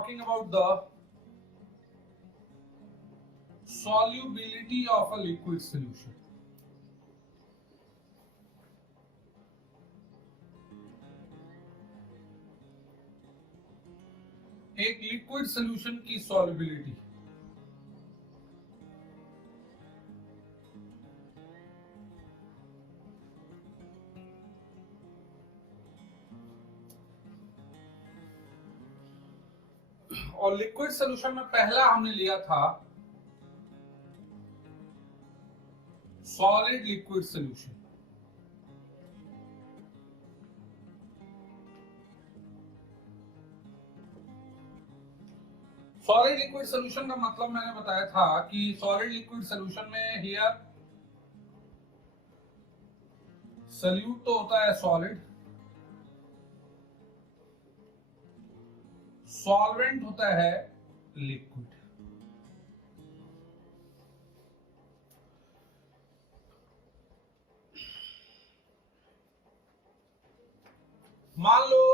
talking about the solubility of a liquid solution. एक liquid solution की solubility और liquid solution में पहला हमने लिया था solid liquid solution. Solid liquid solution का मतलब मैंने बताया था कि सॉलिड लिक्विड सॉल्यूशन में हियर सॉल्यूट तो होता है सॉलिड, सॉल्वेंट होता है लिक्विड। मान लो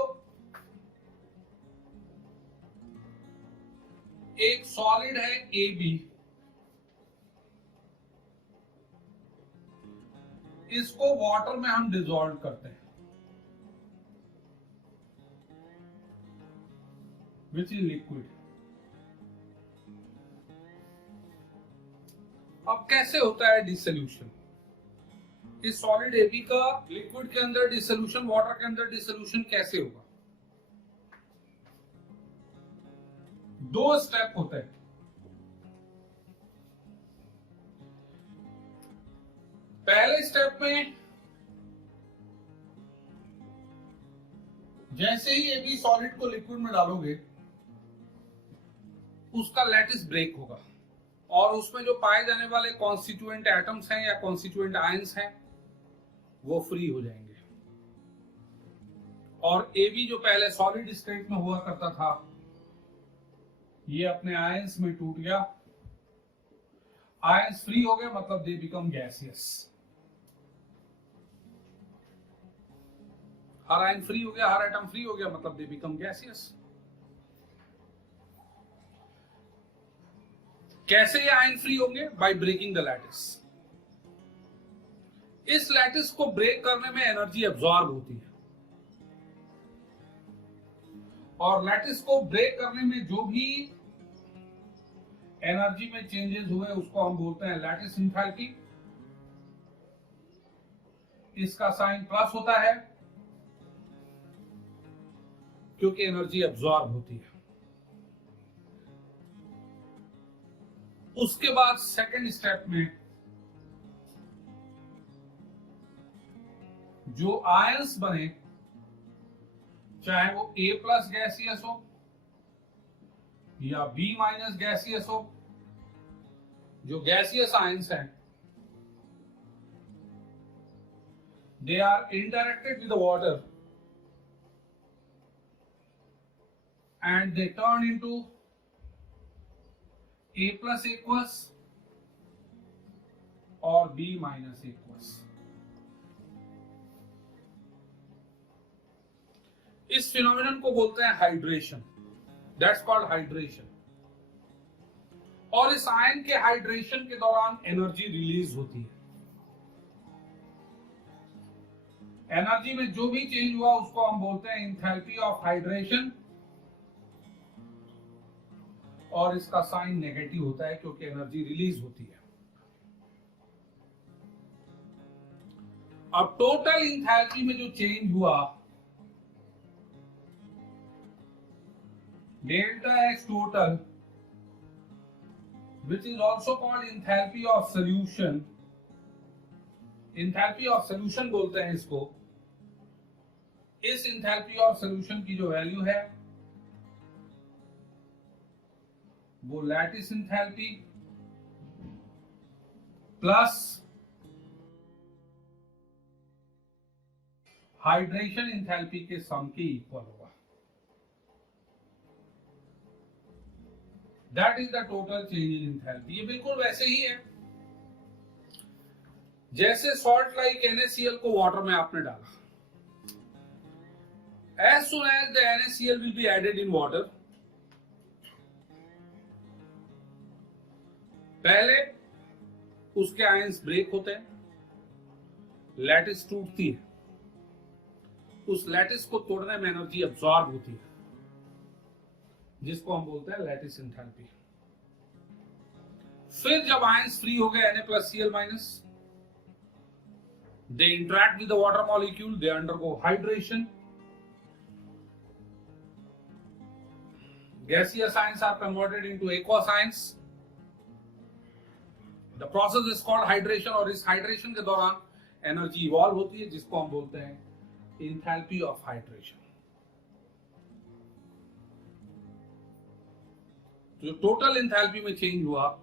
एक सॉलिड है ए बी, इसको वाटर में हम डिसॉल्व करते हैं विच इज लिक्विड। अब कैसे होता है डिसोल्यूशन? इस सॉलिड ए बी का लिक्विड के अंदर डिसोल्यूशन, वाटर के अंदर डिसोल्यूशन कैसे होगा? दो स्टेप होते हैं। पहले स्टेप में जैसे ही ए बी सॉलिड को लिक्विड में डालोगे उसका लैटिस ब्रेक होगा और उसमें जो पाए जाने वाले कॉन्स्टिट्यूएंट एटम्स हैं या कॉन्स्टिट्यूएंट आयंस हैं वो फ्री हो जाएंगे और ए बी जो पहले सॉलिड स्टेट में हुआ करता था ये अपने आयंस में टूट गया। आयंस फ्री हो गए मतलब they become gaseous. Her ion free हो गया, हर एटम फ्री हो गया मतलब दे बिकम गैसियस। कैसे ये आयन फ्री होंगे? By breaking the lattice. इस लैटिस को ब्रेक करने में एनर्जी एब्जॉर्ब होती है और लैटिस को ब्रेक करने में जो भी एनर्जी में चेंजेस हुए उसको हम बोलते हैं लैटिस एंथैल्पी। इसका साइन प्लस होता है क्योंकि एनर्जी एब्जॉर्ब होती है। उसके बाद सेकंड स्टेप में जो आयंस बने चाहे वो A प्लस गैसियस हो या B माइनस गैसियस हो, जो गैसियस आयंस हैं they are interacted with the water and they turn into A plus aqueous और B minus aqueous। इस फिनोमिनन को बोलते हैं हाइड्रेशन। That's called hydration. और इस आयन के हाइड्रेशन के दौरान एनर्जी रिलीज होती है। एनर्जी में जो भी चेंज हुआ उसको हम बोलते हैं एंथैल्पी ऑफ हाइड्रेशन और इसका साइन नेगेटिव होता है क्योंकि एनर्जी रिलीज होती है। अब टोटल एंथैल्पी में जो चेंज हुआ delta X total, which is also called enthalpy of solution। enthalpy of solution बोलते हैं इसको। इस enthalpy of solution की जो वैल्यू है वो lattice enthalpy plus hydration enthalpy के सम के इक्वल होगा। That is the total change in enthalpy। ये बिल्कुल वैसे ही है जैसे सॉल्ट लाइक NaCl को वाटर में आपने डाला। As soon as the NaCl will be added in water, पहले उसके आयंस ब्रेक होते हैं, लैटिस टूटती है, उस लैटिस को तोड़ने में एनर्जी अब्सॉर्ब होती है, जिसको हम बोलते हैं लैटिस एंथैल्पी। फिर जब आयंस फ्री हो गए Na+Cl-, they interact with the water molecule, they undergo hydration. Gaseous ions are converted into aqueous ions. The process is called hydration, और इस हाइड्रेशन के दौरान एनर्जी इवॉल्व होती है, जिसको हम बोलते हैं एंथैल्पी ऑफ हाइड्रेशन। जो टोटल एंथैल्पी में चेंज हुआ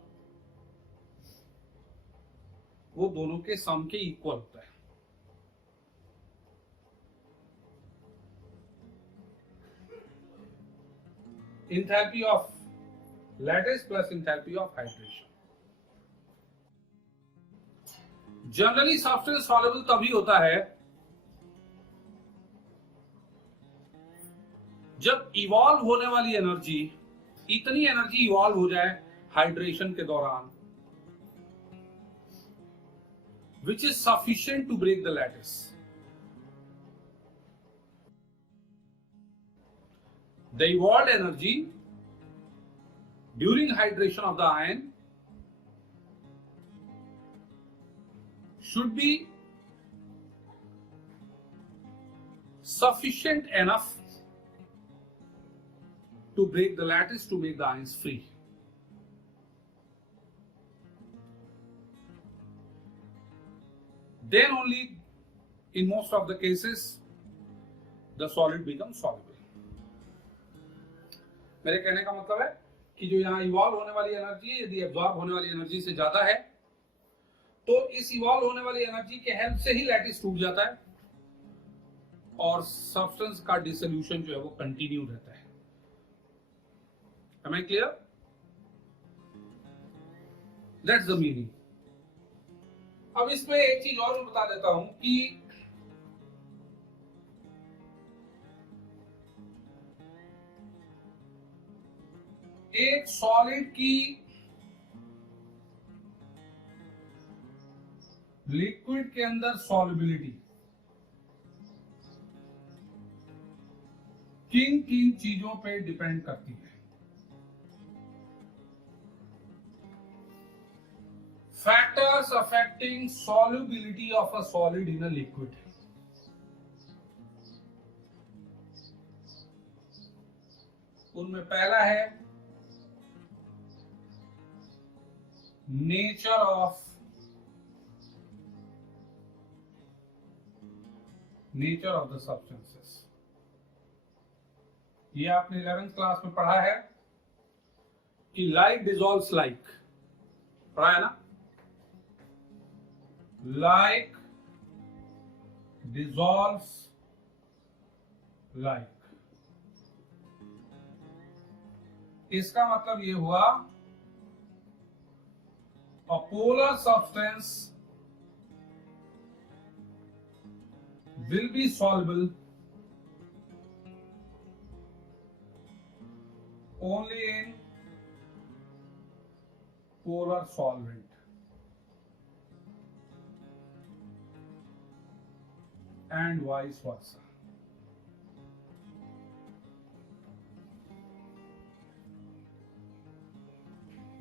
वो दोनों के सम के इक्वल होता है। Enthalpy of lattice plus enthalpy of hydration. Generally substance soluble तभी होता है जब इवॉल्व होने वाली एनर्जी, इतनी एनर्जी इवॉल्व हो जाए हाइड्रेशन के दौरान which is sufficient to break the lattice. The evolved energy during hydration of the ion should be sufficient enough to break the lattice, to make the ions free. Then only, in most of the cases, the solid becomes soluble. मेरे कहने का मतलब है कि जो यहाँ evolve होने वाली एनर्जी है, यदि एब्जॉर्ब होने वाली एनर्जी से ज्यादा है, तो इस इवॉल्व होने वाली एनर्जी के हेल्प से ही लैटिस टूट जाता है और सब्सटेंस का डिसोल्यूशन जो है वो कंटिन्यू रहता है। Am I clear? That's the meaning. अब इसमें एक चीज और मैं बता देता हूं कि एक सॉलिड की लिक्विड के अंदर सॉल्युबिलिटी किन किन चीजों पे डिपेंड करती है। Factors affecting solubility of a solid in a liquid. उनमें पहला है नेचर ऑफ द सब्सटेंसेस। ये आपने 11th क्लास में पढ़ा है कि लाइक डिसॉल्व्स लाइक, पढ़ा है ना? Like dissolves like। इसका मतलब ये हुआ a polar substance will be soluble only in polar solvent and vice versa।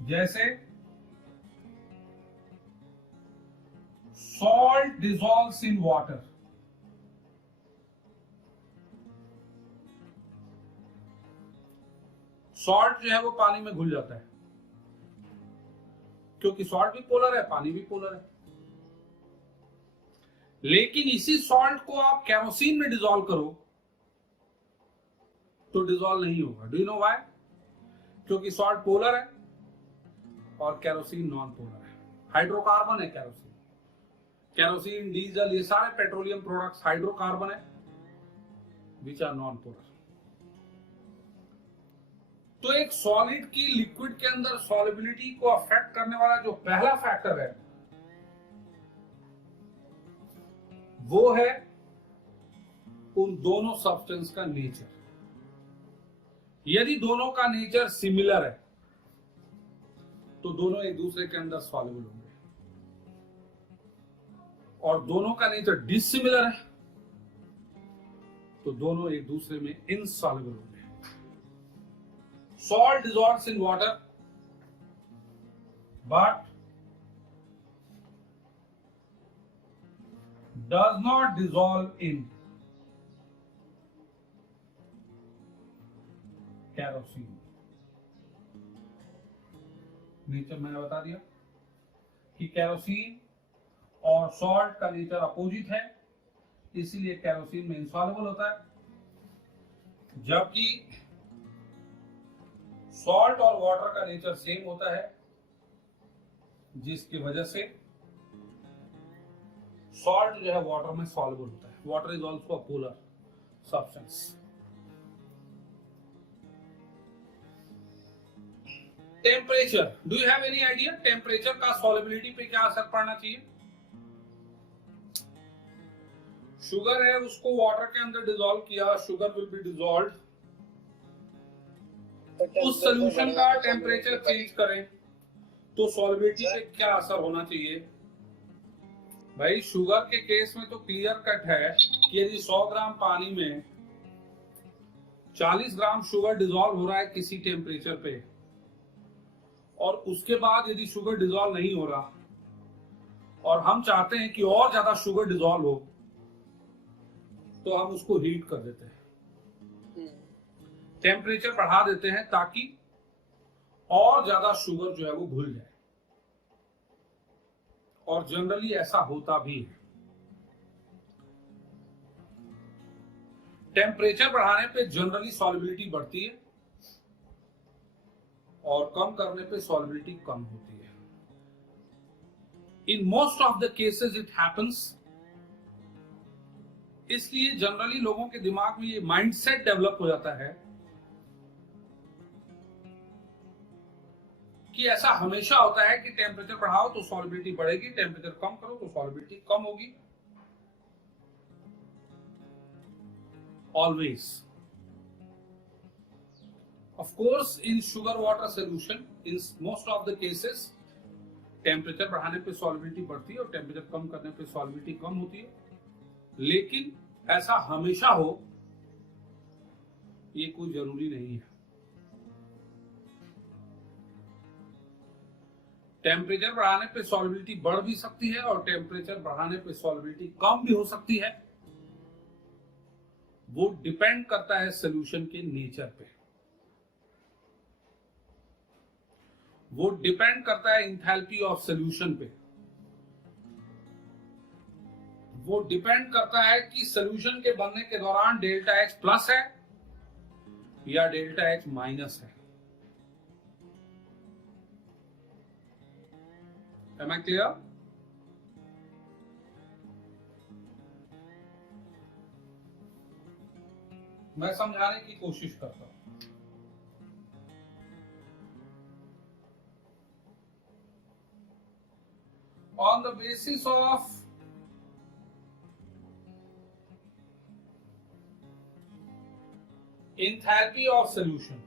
जैसे salt dissolves in water, salt जो है वो पानी में घुल जाता है क्योंकि सॉल्ट भी पोलर है, पानी भी पोलर है। लेकिन इसी सॉल्ट को आप केरोसिन में डिसॉल्व करो तो डिसॉल्व नहीं होगा। Do you know why? क्योंकि सॉल्ट पोलर है और केरोसिन नॉन पोलर है। हाइड्रोकार्बन है केरोसिन, केरोसिन, डीजल, ये सारे पेट्रोलियम प्रोडक्ट्स हाइड्रोकार्बन है विच आर नॉन पोलर। तो एक सॉलिड की लिक्विड के अंदर सॉल्युबिलिटी को अफेक्ट करने वाला जो पहला फैक्टर है वो है उन दोनों सब्सटेंस का नेचर। यदि दोनों का नेचर सिमिलर है तो दोनों एक दूसरे के अंदर सॉल्युबल होंगे, और दोनों का नेचर डिसिमिलर है तो दोनों एक दूसरे में इनसॉल्युबल होंगे। Salt dissolves in water but does not dissolve in kerosene। Nature मैंने बता दिया कि केरोसिन और सॉल्ट का नेचर अपोजिट है, इसीलिए केरोसिन में इंसॉल्युबल होता है, जबकि सॉल्ट और वाटर का नेचर सेम होता है, जिसकी वजह से सॉल्ट जो है वाटर में सॉल्युबल होता है। Water is also a polar substance. Temperature, do you have any idea temperature का सॉल्युबिलिटी पे क्या असर पड़ना चाहिए? शुगर है, उसको वाटर के अंदर डिसॉल्व किया, शुगर विल बी डिसॉल्व्ड। उस सॉल्यूशन का टेम्परेचर चेंज करें तो सॉल्युबिलिटी पे क्या असर होना चाहिए? भाई शुगर के केस में तो क्लियर कट है कि यदि 100 ग्राम पानी में 40 ग्राम शुगर डिसॉल्व हो रहा है किसी टेम्परेचर पे, और उसके बाद यदि शुगर डिसॉल्व नहीं हो रहा और हम चाहते हैं कि और ज्यादा शुगर डिसॉल्व हो, तो हम उसको हीट कर देते हैं, टेम्परेचर बढ़ा देते हैं ताकि और ज्यादा शुगर जो है वो घुल जाए, और जनरली ऐसा होता भी है। टेम्परेचर बढ़ाने पे जनरली सॉल्युबिलिटी बढ़ती है और कम करने पे सॉल्युबिलिटी कम होती है। In most of the cases it happens. इसलिए जनरली लोगों के दिमाग में ये माइंडसेट डेवलप हो जाता है कि ऐसा हमेशा होता है कि टेम्परेचर बढ़ाओ तो सॉल्युबिलिटी बढ़ेगी, टेम्परेचर कम करो तो सॉल्युबिलिटी कम होगी। Always. Of course in sugar water solution in most of the cases temperature बढ़ाने पे सॉल्युबिलिटी बढ़ती है और टेम्परेचर कम करने पे सॉल्युबिलिटी कम होती है, लेकिन ऐसा हमेशा हो ये कोई जरूरी नहीं है। टेम्परेचर बढ़ाने पे सॉल्युबिलिटी बढ़ भी सकती है और टेम्परेचर बढ़ाने पे सॉल्युबिलिटी कम भी हो सकती है। वो डिपेंड करता है सॉल्यूशन के नेचर पे, वो डिपेंड करता है इंथैल्पी ऑफ सॉल्यूशन पे, वो डिपेंड करता है कि सॉल्यूशन के बनने के दौरान डेल्टा एच प्लस है या डेल्टा एच माइनस है। Am I clear? मैं समझाने की कोशिश करता हूं। On the basis of enthalpy of solution,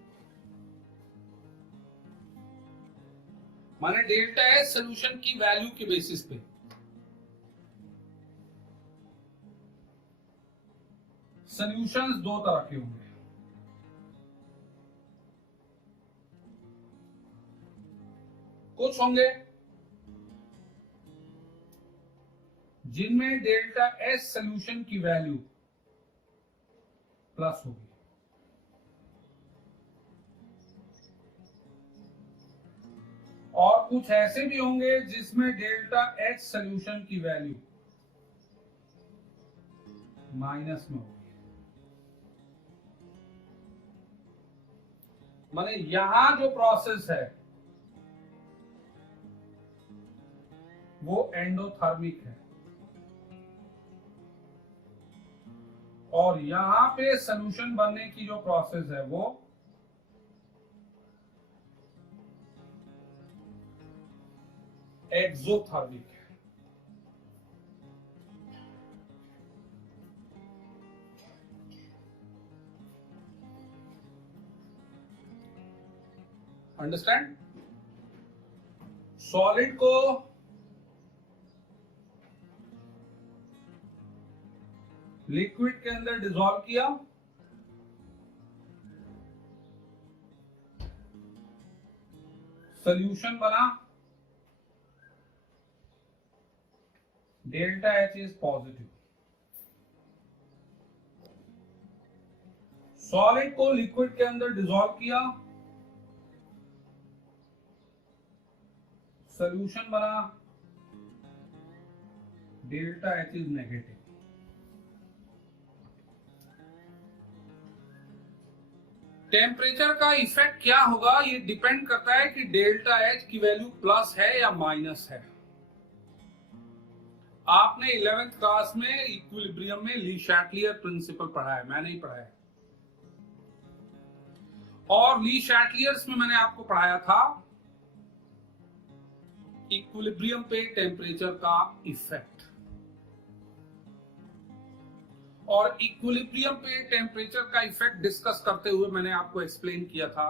माने डेल्टा एच सोल्यूशन की वैल्यू के बेसिस पे सॉल्यूशंस दो तरह के होंगे। कुछ होंगे जिनमें डेल्टा एच सोल्यूशन की वैल्यू प्लस होगी, और कुछ ऐसे भी होंगे जिसमें डेल्टा एच सोल्यूशन की वैल्यू माइनस में होगी। माने यहां जो प्रोसेस है वो एंडोथर्मिक है और यहां पे सॉल्यूशन बनने की जो प्रोसेस है वो एक्सोथर्मिक है। अंडरस्टैंड? सॉलिड को लिक्विड के अंदर डिसॉल्व किया, सॉल्यूशन बना, delta H is positive. Solid को लिक्विड के अंदर डिसॉल्व किया, सॉल्यूशन बना, delta H is negative. Temperature का इफेक्ट क्या होगा, ये डिपेंड करता है कि डेल्टा एच की वैल्यू प्लस है या माइनस है। आपने 11th क्लास में इक्विलिब्रियम में ली शैटलियर प्रिंसिपल पढ़ा है, मैंने ही पढ़ा है। और ली शैटलियर्स में मैंने आपको पढ़ाया था इक्विलिब्रियम पे टेम्परेचर का इफेक्ट। और इक्विलिब्रियम पे टेम्परेचर का इफेक्ट डिस्कस करते हुए मैंने आपको एक्सप्लेन किया था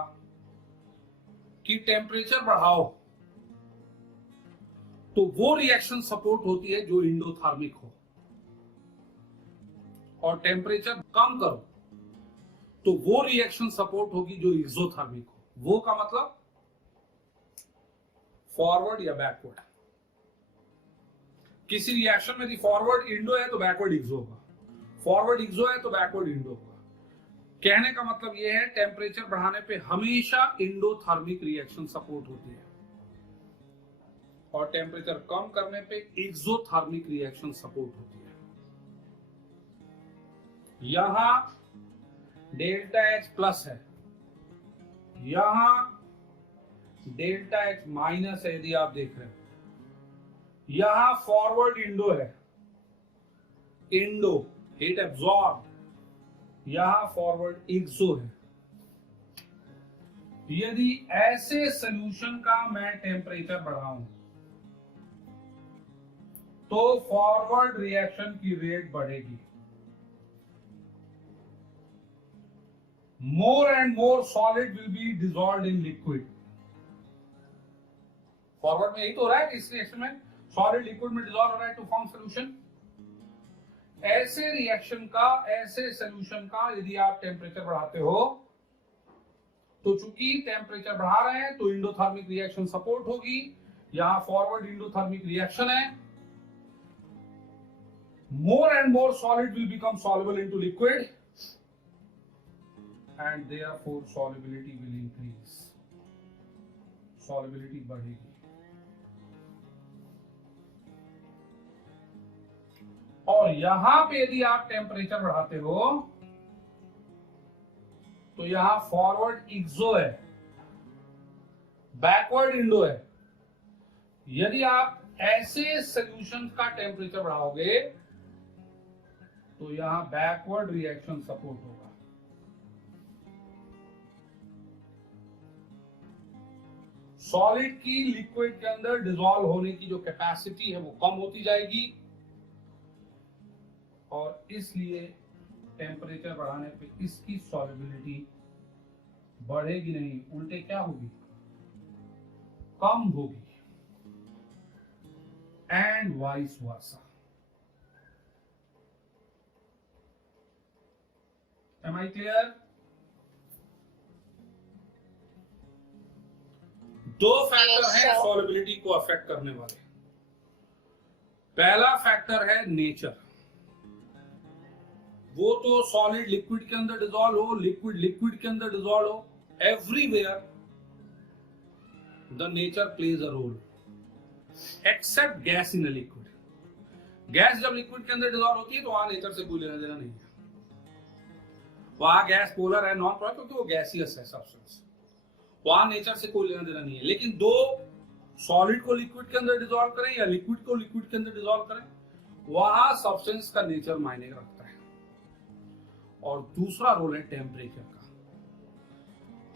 कि टेम्परेचर बढ़ाओ तो वो रिएक्शन सपोर्ट होती है जो इंडोथर्मिक हो, और टेम्परेचर कम करो तो वो रिएक्शन सपोर्ट होगी जो एक्सोथर्मिक हो। वो का मतलब फॉरवर्ड या बैकवर्ड। किसी रिएक्शन में यदि फॉरवर्ड इंडो है तो बैकवर्ड एक्सो होगा, फॉरवर्ड एक्सो है तो बैकवर्ड इंडो होगा। कहने का मतलब यह है टेम्परेचर बढ़ाने पे हमेशा इंडोथर्मिक रिएक्शन सपोर्ट होती है, और टेम्परेचर कम करने पे एक्सोथर्मिक रिएक्शन सपोर्ट होती है। यहां डेल्टा एच प्लस है, यहां डेल्टा एच माइनस है। यदि आप देख रहे हो यहां फॉरवर्ड इंडो है, इंडो हीट एब्जॉर्ब, यहां फॉरवर्ड एक्सो है। यदि ऐसे सॉल्यूशन का मैं टेम्परेचर बढ़ाऊं तो फॉरवर्ड रिएक्शन की रेट बढ़ेगी, more and more solid will be dissolved in liquid. Forward में यही तो हो रहा है कि इस रिएक्शन में सॉलिड लिक्विड में डिसॉल्व हो रहा है टू फॉर्म सॉल्यूशन। ऐसे रिएक्शन का, ऐसे सॉल्यूशन का यदि आप टेम्परेचर बढ़ाते हो तो चूंकि टेम्परेचर बढ़ा रहे हैं तो इंडोथर्मिक रिएक्शन सपोर्ट होगी। यहां फॉरवर्ड इंडोथर्मिक रिएक्शन है, more and more solid will become soluble into liquid and therefore solubility will increase, solubility बढ़ेगी। और यहां पे यदि आप टेम्परेचर बढ़ाते हो तो यहां फॉरवर्ड एक्सो है, बैकवर्ड इंडो है। यदि आप ऐसे सॉल्यूशन का टेम्परेचर बढ़ाओगे तो यहां बैकवर्ड रिएक्शन सपोर्ट होगा। सॉलिड की लिक्विड के अंदर डिसॉल्व होने की जो कैपेसिटी है वो कम होती जाएगी, और इसलिए टेम्परेचर बढ़ाने पे इसकी सॉल्युबिलिटी बढ़ेगी नहीं, उल्टे क्या होगी, कम होगी, and vice versa. Am I clear? दो फैक्टर हैं सॉल्युबिलिटी को अफेक्ट करने वाले। पहला फैक्टर है नेचर, वो तो सॉलिड लिक्विड के अंदर डिसॉल्व हो, लिक्विड लिक्विड के अंदर डिसॉल्व हो, everywhere the nature plays a role except gas in a liquid. Gas जब लिक्विड के अंदर डिसॉल्व होती है तो वहां नेचर से कोई लेना देना नहीं है। वहां गैस पोलर है, नॉन पोलर, क्योंकि वो गैसियस है सब्सटेंस, वहां नेचर से कोई लेना देना नहीं है। लेकिन दो सॉलिड को लिक्विड के अंदर डिसॉल्व करें या लिक्विड को लिक्विड के अंदर डिसॉल्व करें, वहां सब्सटेंस का नेचर मायने रखता है। और दूसरा रोल है टेम्परेचर का।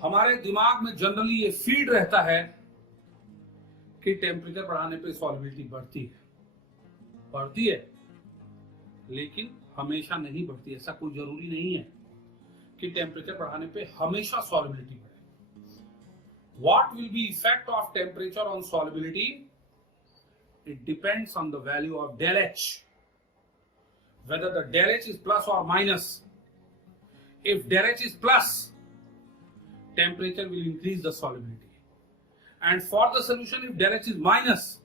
हमारे दिमाग में जनरली ये फीड रहता है कि टेम्परेचर बढ़ाने पे सॉल्युबिलिटी बढ़ती है, लेकिन हमेशा नहीं बढ़ती। ऐसा कोई जरूरी नहीं है कि टेम्परेचर बढ़ाने पे हमेशा सॉल्युबिलिटी बढ़े। What will be effect of temperature on solubility? It depends on the value of del H. Whether the del H is plus or minus. If del H is plus, temperature will increase the solubility. And for the solution, if del H is minus,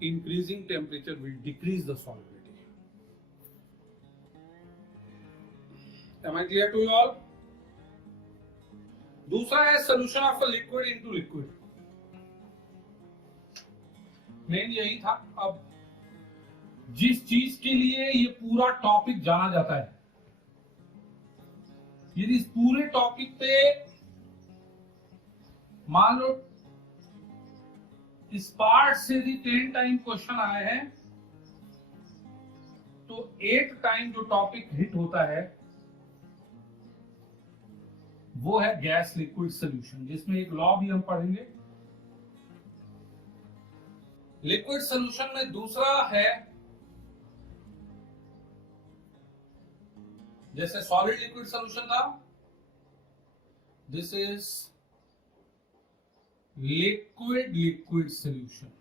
increasing temperature will decrease the solubility. Am I clear to you all? दूसरा है solution of a liquid into liquid. Main यही था. अब जिस चीज के लिए ये पूरा टॉपिक जाना जाता है, यदि इस पूरे टॉपिक पे मान लो इस पार्ट से यदि 10 टाइम क्वेश्चन आए हैं, तो 8 टाइम जो टॉपिक हिट होता है वो है गैस लिक्विड सॉल्यूशन, जिसमें एक लॉ भी हम पढ़ेंगे. लिक्विड सॉल्यूशन में दूसरा है, जैसे सॉलिड लिक्विड सॉल्यूशन था, this is liquid liquid solution.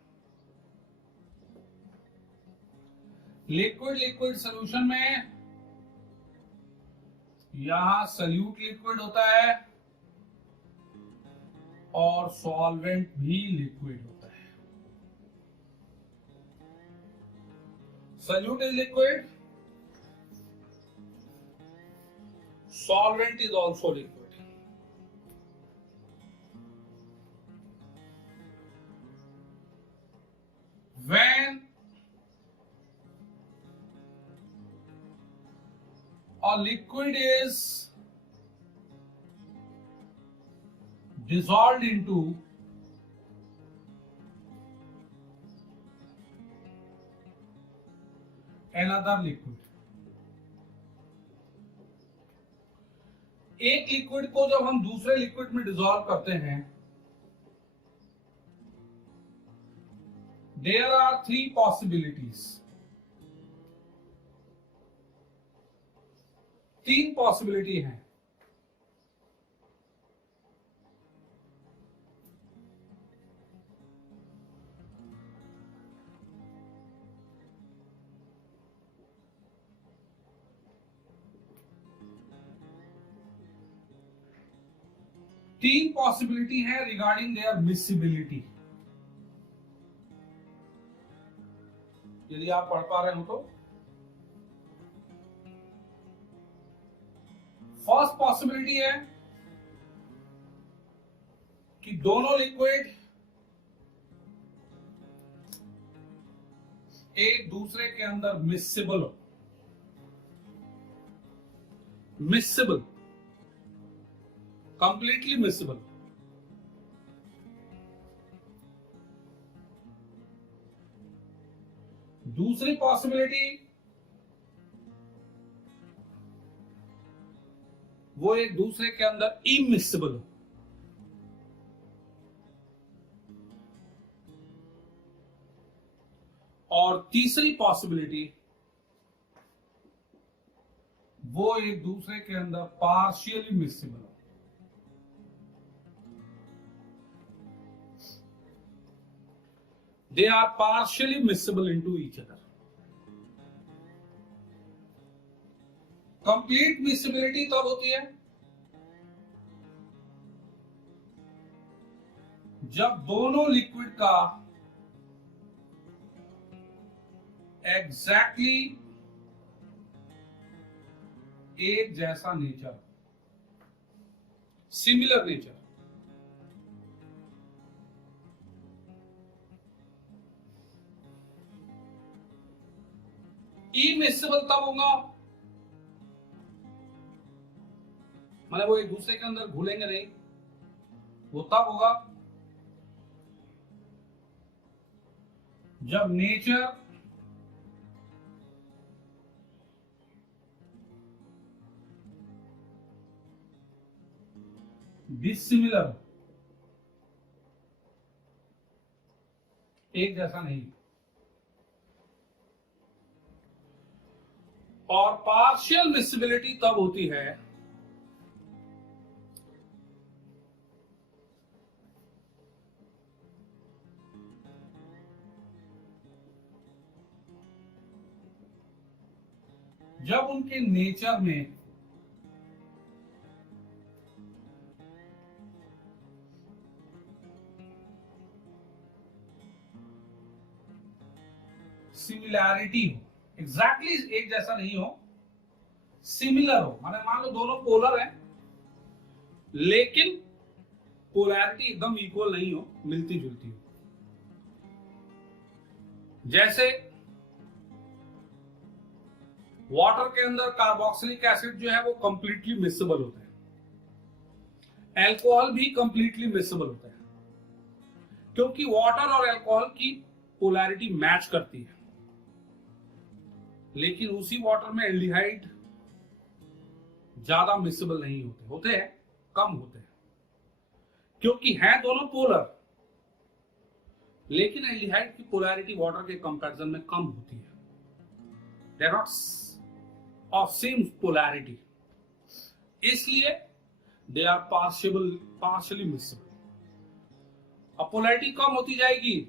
Liquid liquid solution में यहां सल्यूट लिक्विड होता है और सॉल्वेंट भी लिक्विड होता है. Solute is liquid, solvent is also liquid. When a liquid is dissolved into another liquid, एक लिक्विड को जब हम दूसरे लिक्विड में डिसॉल्व करते हैं, देयर आर 3 पॉसिबिलिटीज. 3 पॉसिबिलिटी हैं. तीन पॉसिबिलिटी है रिगार्डिंग देयर मिसिबिलिटी. यदि आप पढ़ पा रहे हो तो फर्स्ट पॉसिबिलिटी है कि दोनों लिक्विड एक दूसरे के अंदर मिसिबल हो. Miscible, completely miscible. दूसरी पॉसिबिलिटी, वो एक दूसरे के अंदर इमिसिबल हो. और तीसरी पॉसिबिलिटी, वो एक दूसरे के अंदर पार्शियली मिसिबल हो. They are partially miscible into each other. Complete miscibility तब होती है जब दोनों लिक्विड का एग्जैक्टली एक जैसा नेचर, सिमिलर नेचर. इमिसिबल तब होगा, मतलब वो एक दूसरे के अंदर घुलेंगे नहीं, वो तब होगा जब नेचर डिसिमिलर, एक जैसा नहीं. और पार्शियल मिसिबिलिटी तब होती है जब उनके नेचर में सिमिलैरिटी हो, एग्जैक्टली एक जैसा नहीं हो, सिमिलर हो, माने मान लो दोनों पोलर हैं लेकिन पोलैरिटी एकदम इक्वल नहीं हो, मिलती जुलती हो। जैसे वाटर के अंदर कार्बोक्सिलिक एसिड जो है वो कंप्लीटली मिक्सेबल होता है, अल्कोहल भी कंप्लीटली मिक्सेबल होता है, क्योंकि वाटर और अल्कोहल की पोलैरिटी मैच करती है। लेकिन उसी वाटर में एल्डिहाइड ज्यादा मिक्सेबल नहीं होते, होते हैं कम होते हैं, क्योंकि हैं दोनों पोलर, लेकिन एल्डिहाइड की पोलैरिटी वाटर के कंपैरिजन में कम होती है, they are not of same polarity, इसलिए दे आर पार्शियली मिक्सेबल। अब पोलैरिटी कम होती जाएगी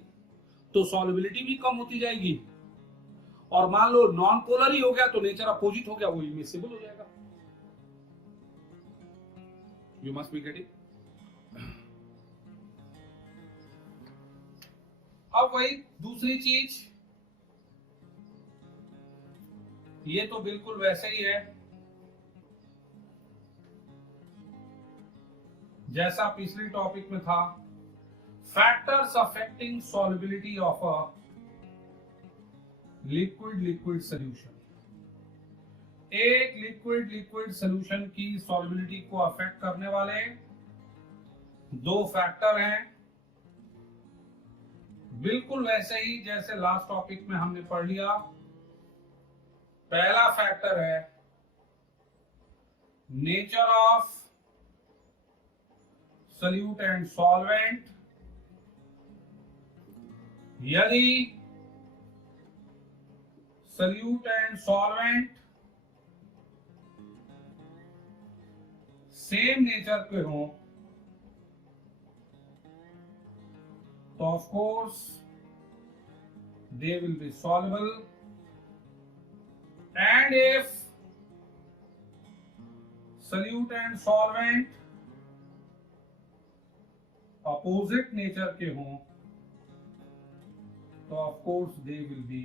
तो सॉल्युबिलिटी भी कम होती जाएगी, और मान लो नॉन पोलर ही हो गया तो नेचर अपोजिट हो गया, वो इमिसिबल हो जाएगा। You must be getting. अब वही दूसरी चीज, ये तो बिल्कुल वैसे ही है जैसा पिछले टॉपिक में था, factors affecting solubility of a liquid solution. एक लिक्विड सॉल्यूशन की सॉल्युबिलिटी को अफेक्ट करने वाले दो फैक्टर हैं, बिल्कुल वैसे ही जैसे लास्ट टॉपिक में हमने पढ़ लिया। पहला फैक्टर है nature of solute and solvent. यदि solute and solvent same nature के हों तो of course they will be soluble, and if solute and solvent opposite nature के हों तो of course they will be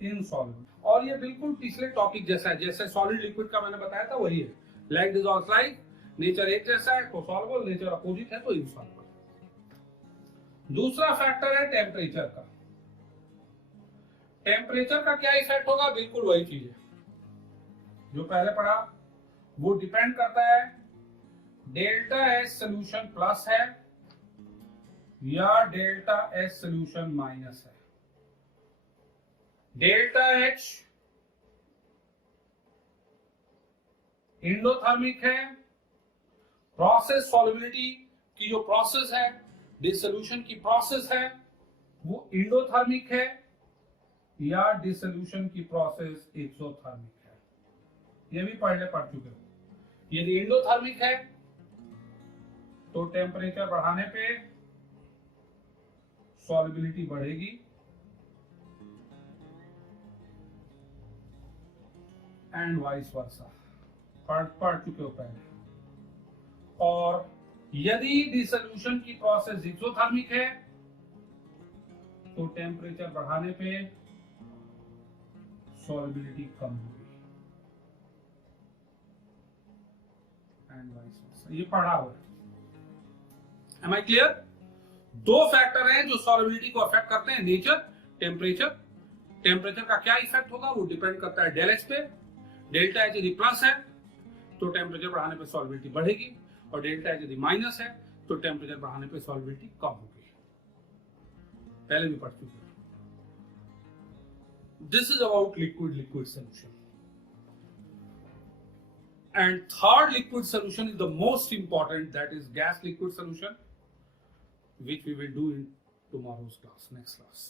insoluble. और ये बिल्कुल पिछले टॉपिक जैसा है, जैसे सॉलिड लिक्विड का मैंने बताया था वही है, लाइक डिसॉल्व्स लाइक, नेचर एक जैसा है तो सॉल्युबल, नेचर अपोजिट है तो इनसॉल्युबल। दूसरा फैक्टर है टेम्परेचर का। टेम्परेचर का क्या इफेक्ट होगा, बिल्कुल वही चीज है जो पहले पढ़ा, वो डिपेंड करता है डेल्टा एच सोल्यूशन प्लस है या डेल्टा एच सोल्यूशन माइनस है। डेल्टा एच इंडोथर्मिक है, प्रोसेस सॉल्युबिलिटी की जो प्रोसेस है, डिसोल्यूशन की प्रोसेस है, वो इंडोथर्मिक है, या डिसोल्यूशन की प्रोसेस एक्सोथर्मिक है। ये भी पढ़ चुके हो। यदि इंडोथर्मिक है तो टेम्परेचर बढ़ाने पे सॉल्युबिलिटी बढ़ेगी, एंड वाइस वर्सा, पढ़ चुके हो पहले। और यदि डिसोल्यूशन की प्रोसेस एक्सोथर्मिक है तो टेम्परेचर बढ़ाने पे सॉल्युबिलिटी कम होगी, एंड वाइस वर्सा। ये पढ़ा हुआ है। Am I clear? दो फैक्टर हैं जो सॉल्युबिलिटी को अफेक्ट करते हैं, नेचर, टेम्परेचर। टेम्परेचर का क्या इफेक्ट होगा वो डिपेंड करता है डेल एच पे। डेल्टा एच यदि प्लस है तो टेम्परेचर बढ़ाने पे सॉल्युबिलिटी बढ़ेगी, और डेल्टा एच यदि माइनस है तो टेम्परेचर बढ़ाने पे सॉल्युबिलिटी कम होगी, पहले भी पढ़ चुके हैं। This is about liquid solution. And third liquid solution is the most important, that is gas liquid solution, which we will do in tomorrow's class, next class.